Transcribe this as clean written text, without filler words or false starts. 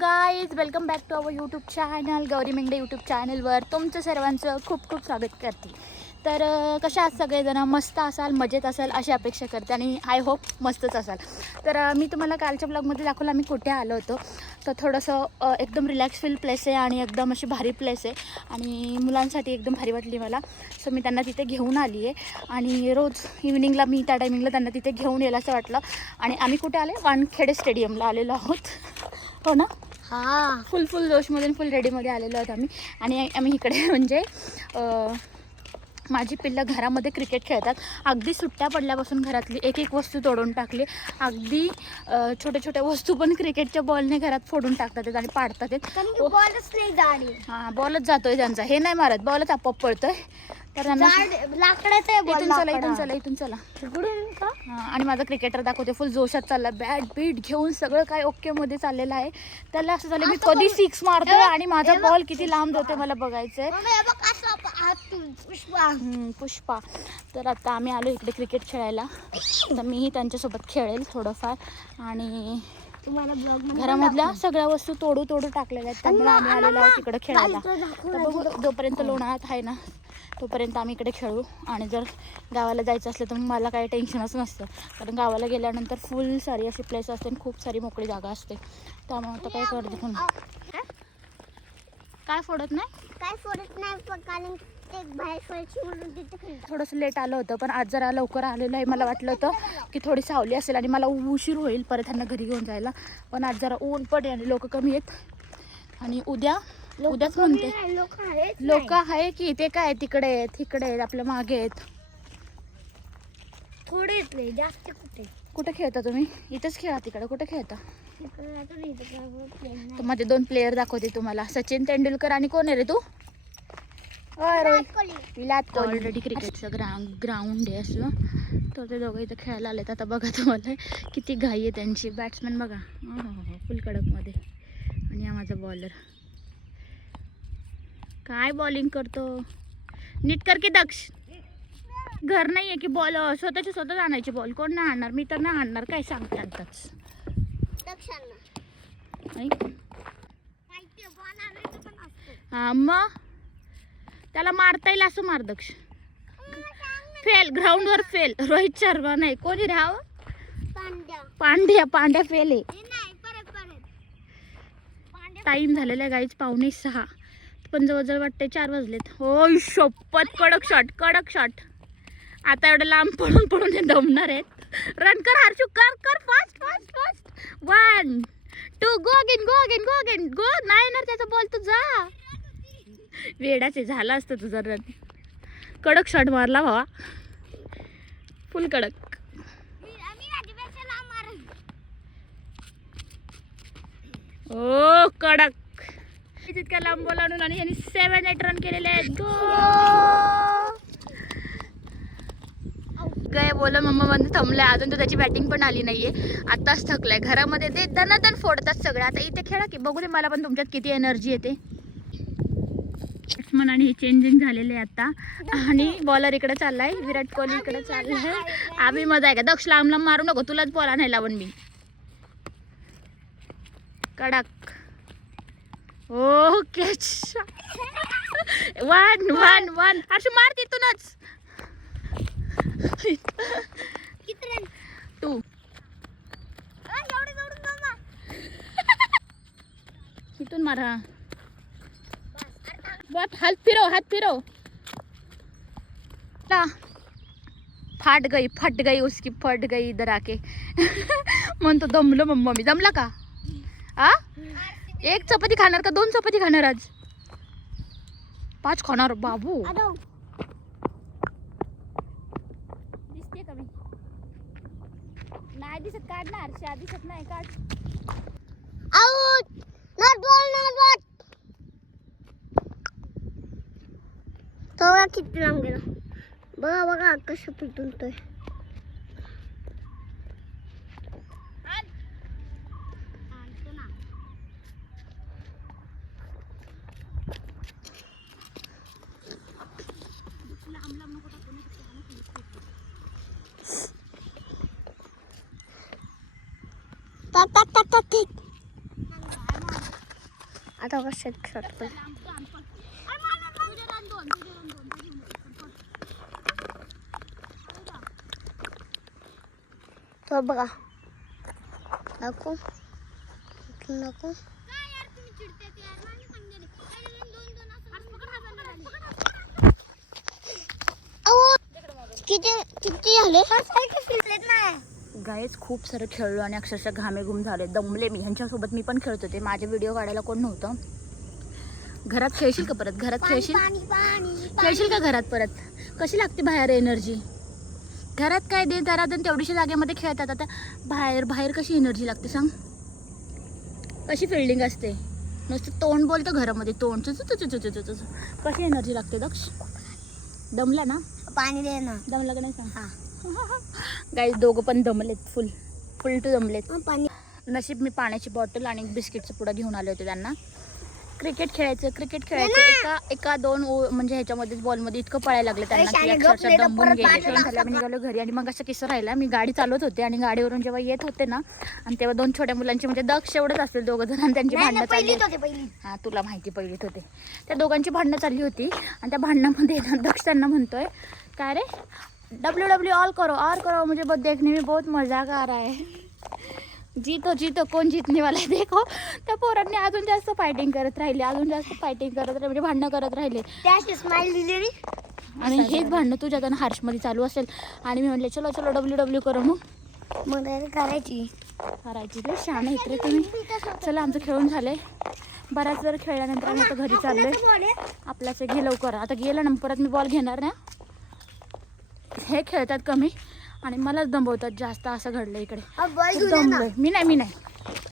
Guys, welcome back to our YouTube channel. Gauri Mengade YouTube चॅनलवर तुमचं सर्वांचं खूप खूप स्वागत करते. तर कशा आहात सगळेजण? मस्त असाल, मजेत असाल अशी अपेक्षा करते आणि आय होप मस्तच असाल. तर मी तुम्हाला कालच्या ब्लॉगमध्ये दाखवलं आम्ही कुठे आलो होतो. तर थोडंसं एकदम रिलॅक्स फील प्लेस आहे आणि एकदम अशी भारी प्लेस आहे आणि मुलांसाठी एकदम भारी वाटली मला. सो मी त्यांना तिथे घेऊन आली आहे आणि रोज इव्हिनिंगला मी त्या टायमिंगला त्यांना तिथे घेऊन यायला असं वाटलं. आणि आम्ही कुठे आले? वानखेडे स्टेडियमला आलेलो आहोत. हो ना? हां, फुल जोशमधून फुल रेडीमध्ये आलेलो आहोत आम्ही. आणि आम्ही इकडे म्हणजे माझी पिल्लं घरामध्ये क्रिकेट खेळतात. अगदी सुट्ट्या पडल्यापासून घरातली एक एक वस्तू तोडून टाकली. अगदी छोट्या छोट्या वस्तू पण क्रिकेटच्या बॉलने घरात फोडून टाकतात आणि पाडतात. बॉलच नाही जाणी. हां, बॉलच जातोय त्यांचा. हे नाही मारत, बॉलच आपोआप पडतोय. तर लाकडाचं आहे बॉल. इथून चला. हां, आणि माझा क्रिकेटर दाखवते फुल जोशात चालला. बॅट बीट घेऊन सगळं काय ओके मध्ये चाललेलं आहे. त्याला असं झालं मी कधी सिक्स मारतोय आणि माझा बॉल किती लांब जातोय मला बघायचंय. पुष्पा. तर आता आम्ही आलो इकडे क्रिकेट खेळायला. तर मीही त्यांच्यासोबत खेळेल थोडंफार. आणि तुम्हाला घरामधल्या सगळ्या वस्तू तोडू टाकलेल्या आहेत. त्यामुळे आम्ही आलेलो आहोत तिकडे खेळायला. तर बघू, जोपर्यंत लोणावळ्यात आहे ना तोपर्यंत आम्ही इकडे खेळू. आणि जर गावाला जायचं असलं तर मला काही टेन्शनच नसतं, कारण गावाला गेल्यानंतर फुल सारी अशी प्लेस असते आणि खूप सारी मोकळी जागा असते. त्यामुळे तर काय करते पुन्हा काय फोडत नाही. थोडंसं लेट आलं होतं, पण आज जरा लवकर आलेलं आहे. मला वाटलं होतं की थोडी सावली असेल आणि मला उशीर होईल परत त्यांना घरी घेऊन जायला. पण आज जरा ऊन पडे आणि लोक कमी आहेत. आणि उद्याच म्हणते लोक आहे की ते काय तिकडे आहेत आपल्या मागे आहेत. थोडे येत नाही जास्त. कुठे खेळता तुम्ही? इथंच खेळा. तिकडे कुठे खेळता? तर माझे दोन प्लेयर दाखवते तुम्हाला. सचिन तेंडुलकर आणि कोण आहे रे तू? विराट कोहली. ऑलरेडी क्रिकेटचं ग्राउंड आहे असं. तर ते दोघं इथं खेळायला आलेत. आता बघा तुम्हाला किती घाई आहे त्यांची. बॅट्समॅन बघा फुल कडकमध्ये. आणि हा माझा बॉलर काय बॉलिंग करतो. नीट कर की दक्ष. घर नाही आहे की बॉल स्वतःच आणायचे बॉल. कोण नाही आणणार? मी तर नाही आणणार. काय सांगते आताच. हा मग त्याला मारता येईल असं मार दक्ष. फेल, ग्राउंडवर फेल. रोहित शर्मा नाही, कोणी राहाव? पांड्या फेल आहे. टाइम झालेला आहे गाईज 5:45. पण जवळजवळ वाटते 4 वाजलेत. हो शपथ, कडक शॉट. आता एवढं लांब पडून हे दमणार आहेत. रन कर हर्षू, कर फास्ट. 1 2 go again. नाही ना त्याचा बॉल तू जा. वेडाचे झाला असतं तुझा रन. कडक शॉट मारला भावा, फुल कडक. ओ कडक. तितक्या लांब बॉल आणून आणि यांनी 7-8 रन केलेले आहेत. काय बोला मम्मा बंद थांबलाय. अजून तर त्याची बॅटिंग पण आली नाहीये. आताच थकलाय. घरामध्ये ते दनादन फोडतात सगळं. आता इथे खेळा की बघू दे मला पण तुमच्यात किती एनर्जी येते. बॅट्समन आणि हे चेंजिंग झालेले आहे आता. आणि बॉलर इकडे चाललाय, विराट कोहली इकडे चाललाय. आम्ही मजा आहे का? दक्ष लांब मारू नको, तुलाच बॉल आणायला लावून मी. कडक. ओ कॅच. 1 हर्ष मार तिथूनच. 2 इथून मारा. हात फिरव. फट गई उसकी फट गई इधर आके. म्हणतो दमलो मम्मा मी. दमला का? 1 चपाती खाणार का 2 चपाती खाणार आज? 5 खाणार बाबू. दिसते का मी? नाही दिसत. काढणार शा दिसत नाही. काढ. आउट. Not ball. तो किती लांब गेला बघा कसं पिटूनतोय. आता कसं खेळतो तो बघा नको नको किती किती झाले गायच खूप सारं खेळलो आणि अक्षरशः घामे घुम झाले, दमले मी. ह्यांच्यासोबत मी पण खेळत होते. माझे व्हिडिओ काढायला कोण नव्हतं. घरात खेळशील का परत? घरात खेळशील खेळशील का घरात परत? कशी लागते बाहेर एनर्जी? घरात काय दे दारात तेवढीशा जागेमध्ये खेळतात. आता बाहेर बाहेर कशी एनर्जी लागते सांग? कशी फिल्डिंग असते? नुसतं तोंड बोलतं घरामध्ये, तोंड कशी एनर्जी लागते दक्ष? दमला ना? पाणी दे ना. दमला का नाही सांग? हा गाईज दोघं पण दमलेत, फुल टू दमलेत. पाणी नशीब मी पाण्याची बॉटल आणि बिस्किटचं पुडं घेऊन आले होते त्यांना. क्रिकेट खेळायचं एका दोन म्हणजे ह्याच्यामध्येच बॉलमध्ये इतकं पळायला लागले त्यांना की अक्षरशः दमून गेले. मी निघालो घरी आणि मग असं किस्सा राहिला. मी गाडी चालवत होते आणि गाडीवरून जेव्हा येत होते ना, आणि तेव्हा दोन छोट्या मुलांची म्हणजे दक्ष एवढंच असतील दोघं जण, आणि त्यांची भांडणं चालली होती. हा तुला माहिती, पहिलीत होते. त्या दोघांची भांडणं चालली होती आणि त्या भांडणामध्ये दक्ष त्यांना म्हणतोय काय रे, WW ऑल करो मुझे बहुत देखने में बहुत मजा आ रहा है. जीतो कोण जितने वाला है देखो. त्या पोरांनी अजून जास्त फायटिंग करत राहिले, म्हणजे भांडणं करत राहिले. त्याची स्माइल दिली आणि हेच भांडणं तुझ्या त्यानं हार्शमध्ये चालू असेल. आणि मी म्हणले चलो WW करो. मग करायची लय शहाणे आहेत रे तुम्ही. चला आमचं खेळून झालंय. बराच वेळ खेळल्यानंतर आम्ही आता घरी चाललोय. आपल्याचं घे लवकर. आता गेलं ना परत मी बॉल घेणार ना. हे खेळतात कमी आणि मलाच दमवतात जास्त, असं घडलं इकडे. बॉल दमलोय मी नाही